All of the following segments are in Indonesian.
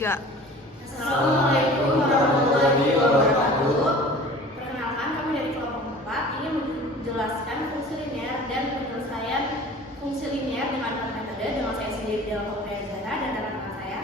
3. Assalamualaikum warahmatullahi wabarakatuh. Perkenalkan, kami dari kelompok 4 ingin menjelaskan fungsi linear dan penyelesaian fungsi linear dengan metode dengan saya sendiri dalam Fauzia Zahra dan rekan saya.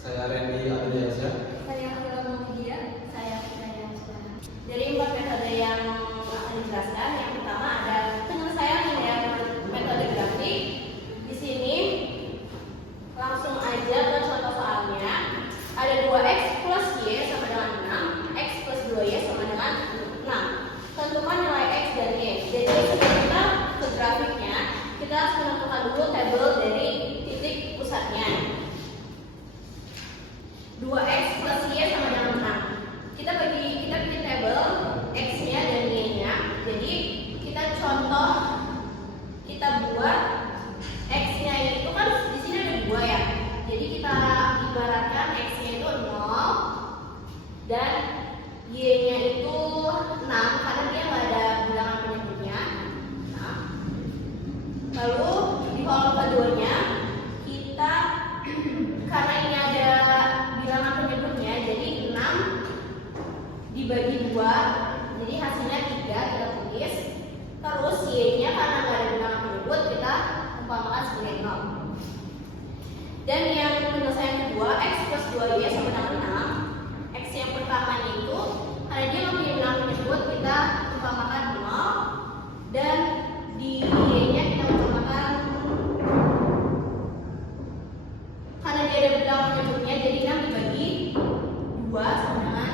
Saya Randy Adriansyah. Saya Abdullah Muhammadiya. Saya Fitria Musliha. Dari 4 metode yang akan dijelaskan, yang pertama ada penyelesaian linear metode grafik. Di sini langsung aja ke contoh soalnya. Ada 2x plus y sama dengan 6, x plus 2y sama dengan 6. Tentukan nilai x dan y. Jadi sebelum kita ke grafiknya, kita harus menentukan dulu tabel dari titik pusatnya. 2x plus y sama dengan 6. Kita bikin tabel x-nya dan y-nya. Jadi kita buat x-nya itu kan di sini ada 2 ya. Jadi kita ibaratkan x-nya itu 0 dan y-nya itu 6 karena dia nggak ada bilangan penyebutnya. Nah, lalu di kolom keduanya kita karena ini ada bilangan penyebutnya, jadi 6 dibagi 2, jadi hasilnya 3 kita tulis. Terus y-nya karena nggak ada bilangan penyebut kita umpamakan sebagai 0. Dan yang penyelesaian kedua, x plus 2y sama dengan 6. X yang pertamanya itu karena dia mempunyai bilangan penyebut kita umpamakan 0, dan di y-nya kita umpamakan karena dia ada bilangan penyebutnya, jadi 6 dibagi 2 sama dengan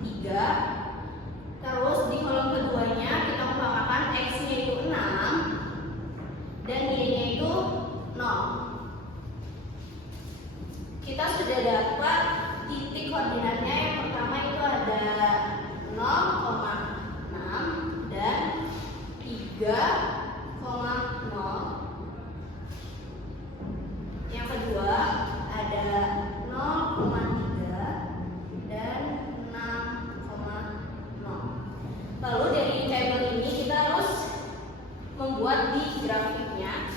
3. Terus di kolom keduanya kita umpamakan x-nya itu 6 dan y-nya itu 0. Kita sudah dapat titik koordinatnya. Yang pertama itu ada 0,6 dan 3,0. Yang kedua ada 0,3 dan 6,0. Lalu dari tabel ini kita harus membuat di grafiknya.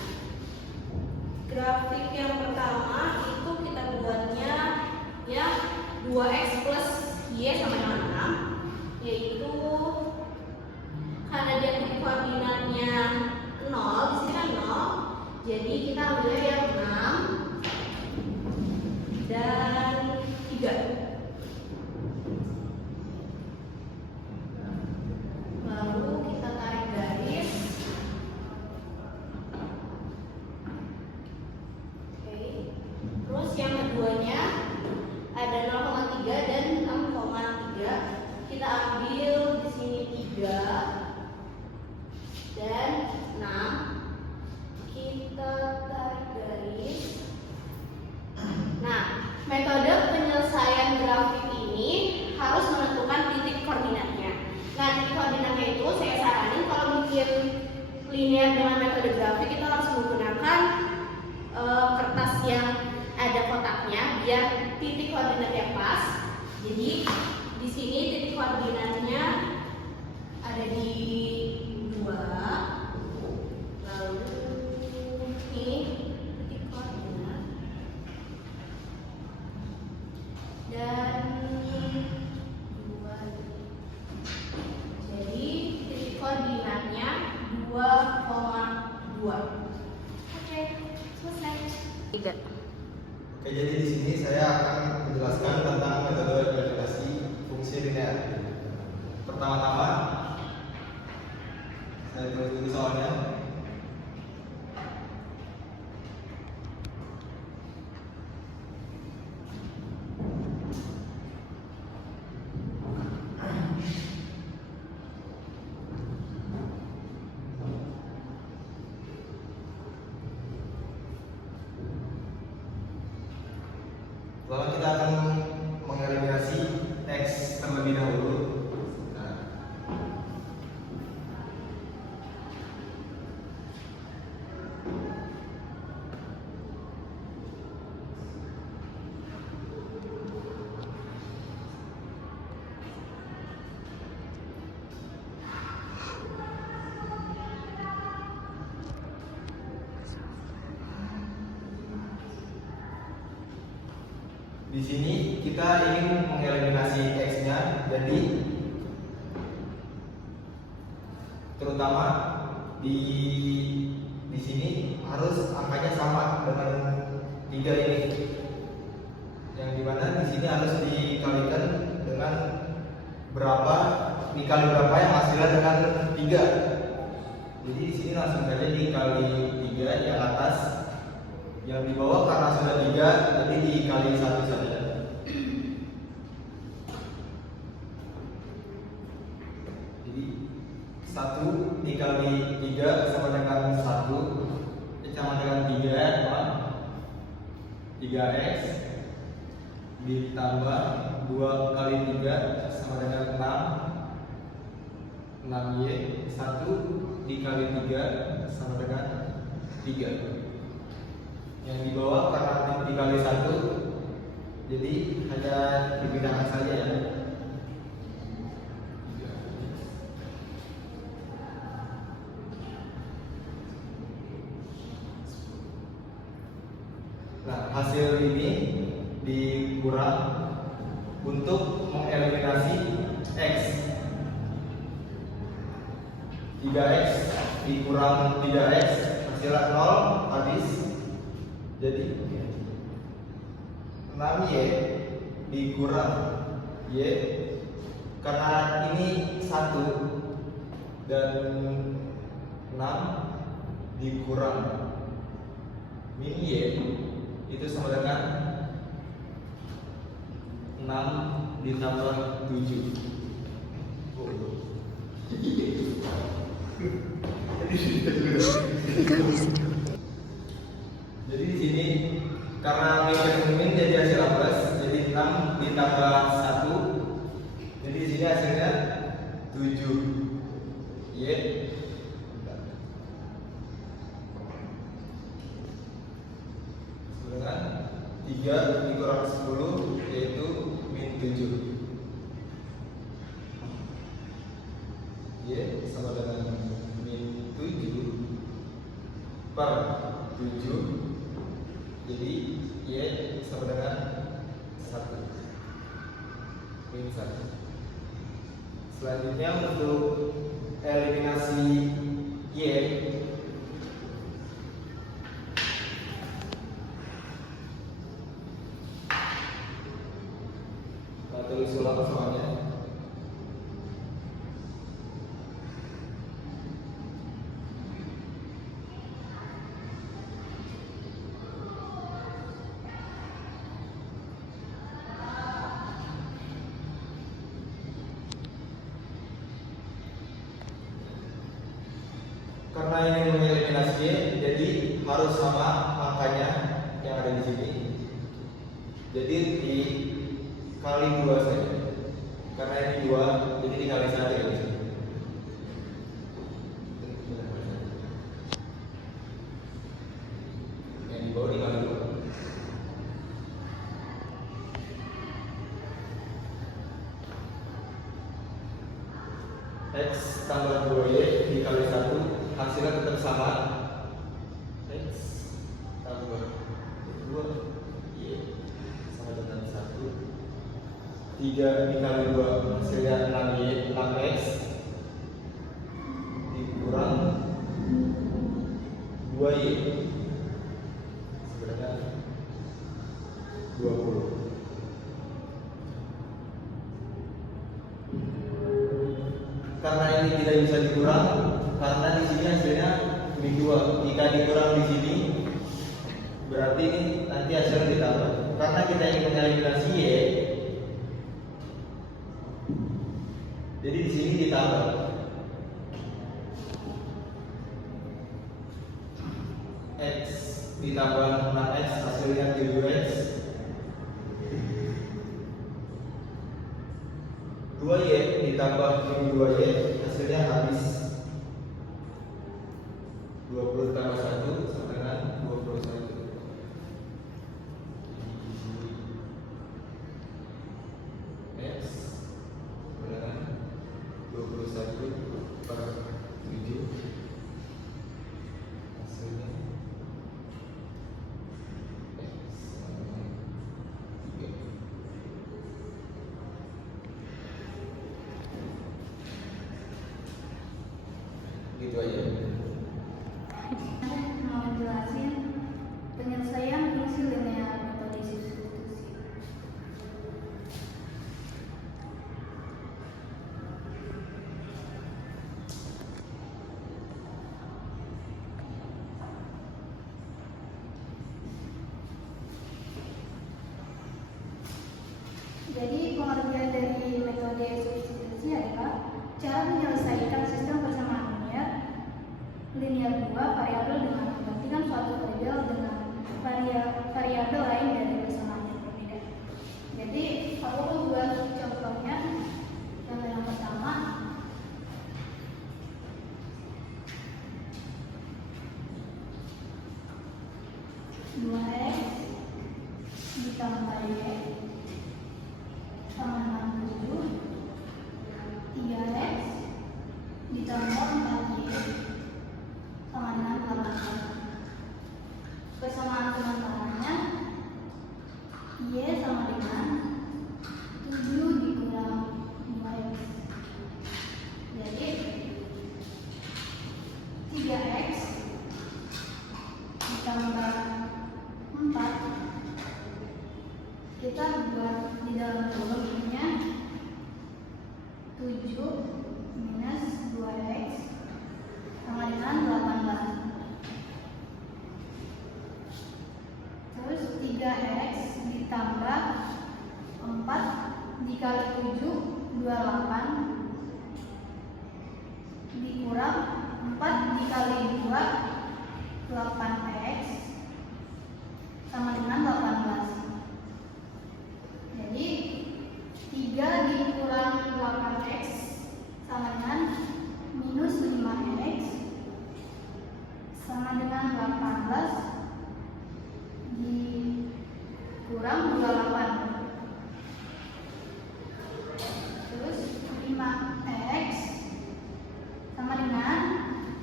Grafik yang pertama itu kita buatnya ya 2x plus y sama dengan 6, yaitu karena dia titik koordinatnya 0, di sini kan 0, jadi kita ambil yang 6 dan 3. Lalu kita tarik garis. Terus yang keduanya ada 0,3 dan 6,3. Kita ambil di sini 3 dan 6. Kita tarik garis. Nah, metode penyelesaian grafik ini harus menentukan titik koordinatnya. Nah, titik koordinatnya itu saya saranin kalau bikin linear dengan metode grafik kita harus menggunakan kertas yang ada kotaknya biar titik koordinatnya pas. Jadi di sini titik koordinatnya ada di 2. Lalu ini titik koordinat dan 2. Jadi titik koordinatnya 2,2. Oke, selesai. 3. Oke, jadi di sini saya akan menjelaskan tentang metode verifikasi fungsi linear. Pertama-tama, saya tulis dulu soalnya. Lalu kita akan mengeliminasi x terlebih dahulu. Di sini kita ingin mengeliminasi X-nya, jadi terutama di sini harus angkanya sama dengan 3 ini. Yang dimana di sini harus dikalikan dengan berapa, dikali berapa yang hasilnya dengan 3. Jadi di sini langsung saja dikali 3 yang atas, yang di bawah karena sudah 3 jadi dikali 1 saja. Jadi 1 dikali 3 sama dengan 1 sama dengan 3x ditambah 2 kali 3 sama dengan 6y, 1 dikali 3 sama dengan 3. Yang di bawah karena dikali 1 jadi hanya dipindahkan saja ya. Nah, hasil ini dikurang untuk mengeliminasi X. 3x dikurang 3x hasilnya 0 habis. Jadi 6y dikurang y karena ini 1 dan 6 dikurang min y itu sama dengan 6 ditambah 7. Jadi di sini karena min jadi hasil plus, jadi 6 ditambah 1. Jadi di sini hasilnya 7 y. Dengan 3 dikurang 10 yaitu min 7. Y sama dengan min 7 per 7. Jadi y sama dengan 1 min 1. Selanjutnya untuk eliminasi y, kita tulis ulang semuanya. Karena ini mengeliminasi y, jadi harus sama angkanya yang ada di sini. Jadi dikali 2 saja. Karena ini 2, jadi dikali saja di sini. Yang di bawah dikali 2. X tambah 2y dikali 1 hasilnya tetap sama. X tambah 2y sama dengan 1. 3 dikali 2 hasilnya 6y, 6x dikurang 2y sebenarnya 20. Karena ini tidak bisa dikurang, karena di sini hasilnya min 2. Jika dikurang di sini, berarti ini nanti hasilnya ditambah. Karena kita ingin mengeliminasi y, jadi di sini ditambah. X ditambah 6x hasilnya 7x. 2y ditambah min 2y hasilnya habis. 20 tambah 1 sama dengan 21. X dengan 21 per 7 hasilnya X sama dengan 3. Y sama dengan 7 dikurang 2X. Jadi 3X ditambah 4, kita buat di dalam kolomnya 7 minus 2X sama dengan 18. Terus 3X ditambah 4 dikali 7 28 dikurang 4 dikali 2 8X sama dengan 18. Jadi 3 dikurang 8X sama dengan minus 5X sama dengan 18 dikurang 28. Terus 5X sama dengan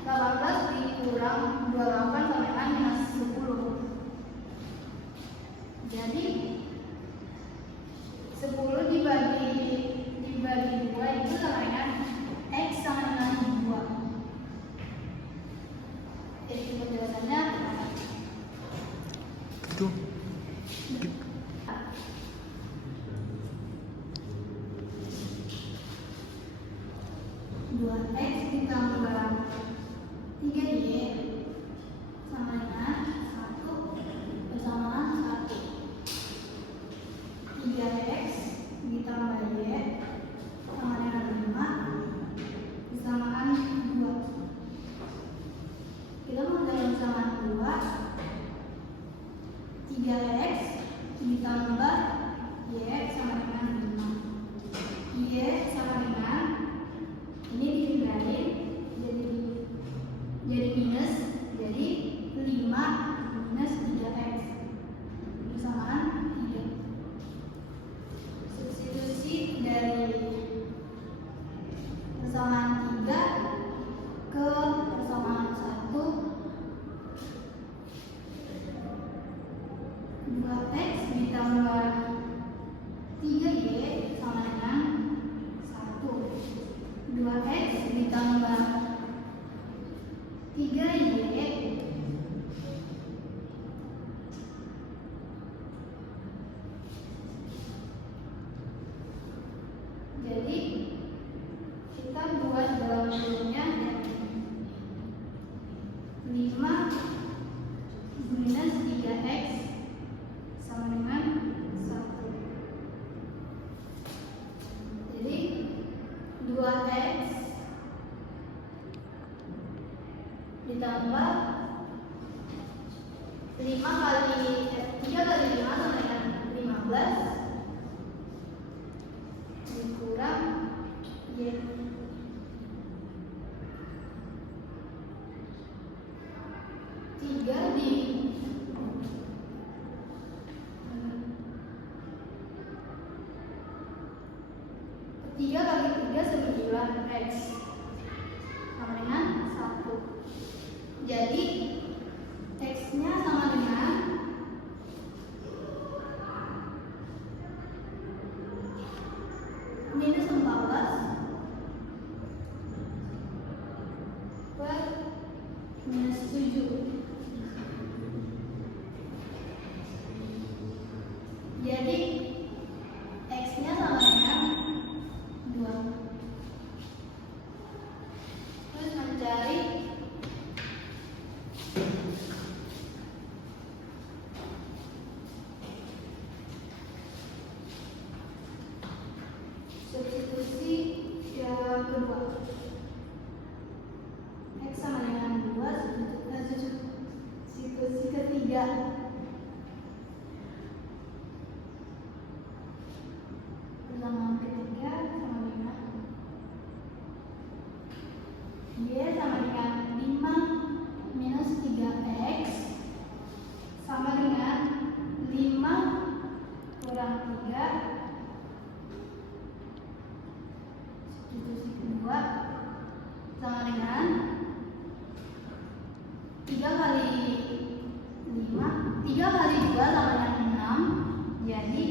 18 dikurang 28 sama dengan minus 10. Jadi 10 dibagi 2 itu sama dengan X sama dengan 2. Jadi penjelasannya Itu 2X ditambah 3Y sama dengan 1 bersamaan 1. 3X ditambah Y sama dengan 5 bersamaan 2. Kita mau dalam bersamaan 2, 3X ditambah Y sama dengan 5. Y sama dengan ini dihindari jadi minus, jadi 5 minus 3X bersamaan 3. Substitusi dari persamaan 3 ke persamaan 1, 2X ditambah 3Y sama dengan 1. 2X ditambah 3Y jadi kita buat dalam kolomnya 5 minus 3X sama dengan 1. Jadi 2X ditambah 3 kali 5 sama dengan 15 dikurang Y. 3 kali 3 9X sama dengan 1. Jadi X-nya sama dengan minus 14 per minus 7. Jadi X-nya sama dengan 2. Terus mencari substitusi yang kedua. X sama dengan 2, substitusi ketiga. Persamaan ketiga sama dengan Y sama dengan 5 minus 3X sama dengan 5 kurang 3 substitusi kedua sama dengan 3 kali 2 sama dengan 6. Jadi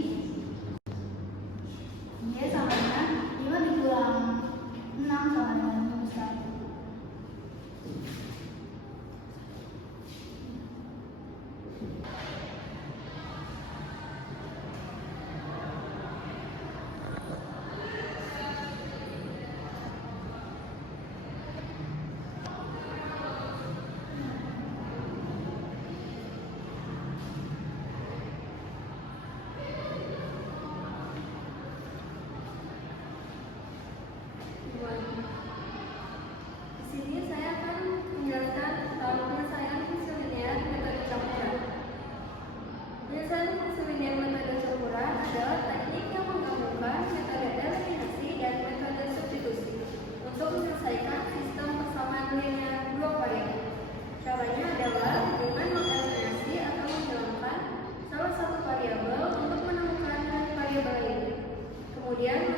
Kemudian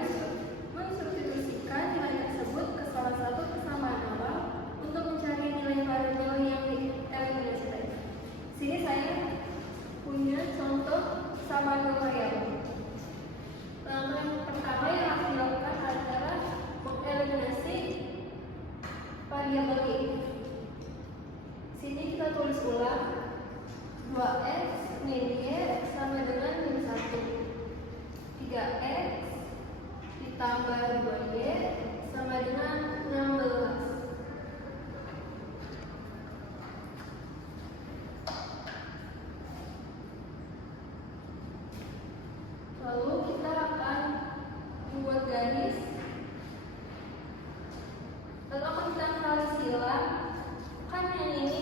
mensubstitusikan nilai tersebut ke salah satu kesamaan awal untuk mencari nilai variabel yang dieliminasi tadi. Sini saya punya contoh kesamaan dua variabel. Langkah yang pertama yang harus dilakukan adalah mengeliminasi variabel y. Sini kita tulis ulang 2x min y sama dengan min 1. 3x ditambah 2y sama dengan 16. Lalu kita akan membuat garis. Lalu akan kita kali silang. Kan yang ini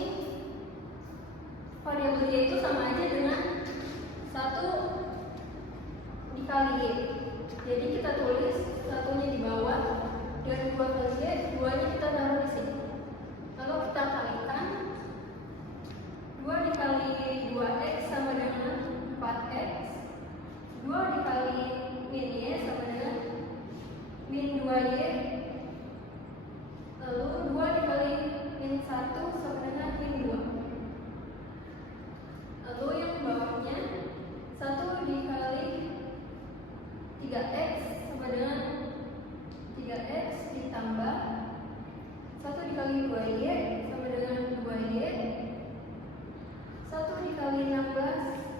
variabel y itu sama aja dengan 1 dikali y. Jadi kita tulis satunya di bawah dan 2 kali y, 2-nya kita taruh di sini. Lalu kita kalikan 2 dikali 2x sama dengan 4x. 2 dikali min y sama dengan min 2y. Lalu 2 dikali min 1 sama dengan min 2. Lalu yang bawahnya 1 dikali 3x sama dengan 3x ditambah 1 dikali 2y sama dengan 2y. 1 dikali 16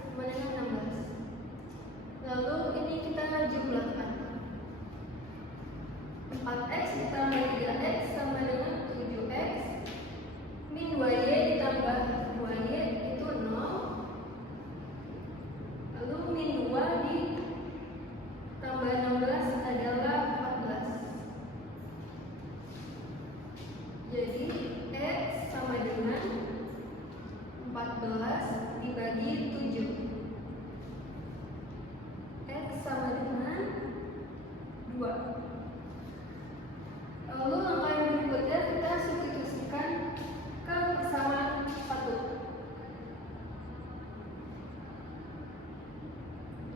sama dengan 16. Lalu ini kita jumlahkan. 4x ditambah 3x sama dengan 7x. Min 2y ditambah 2y itu 0. Lalu min 2 ditambah 16 adalah 14. Jadi x sama dengan 14 dibagi 7. X sama dengan 2. Lalu langkah yang berikutnya kita substitusikan ke kesamaan 1.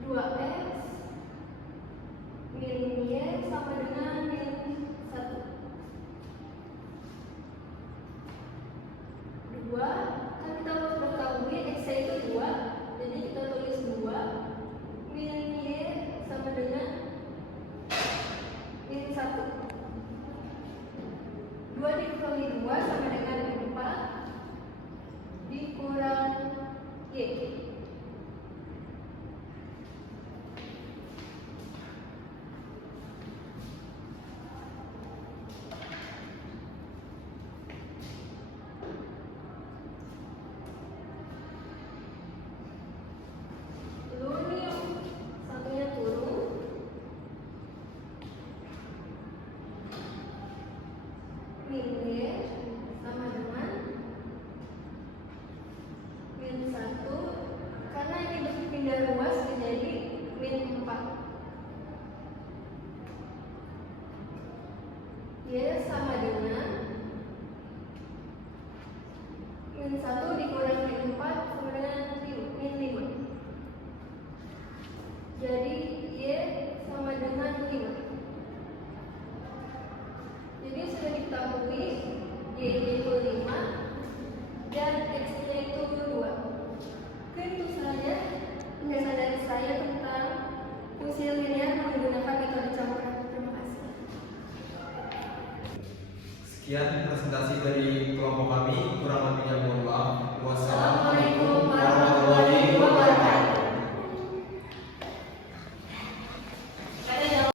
2x min y sama dengan min 1. 2, kan kita harus mengetahui x itu 2, jadi kita tulis 2 min y sama dengan min 1. 2 dikali 2 sama dengan 4 dikurang y. Min y sama dengan min 1, karena ini berpindah ruas menjadi min 4. Y sama dengan min 1 dikurang min 4 sama dengan min 5. Jadi y sama dengan 5. Jadi sudah diketahui y-nya itu 5 dan x-nya itu 2. Oke, itu saja penjelasan dari saya tentang fungsi linear menggunakan metode campuran. Terima kasih. Sekian presentasi dari kelompok kami, kurang lebih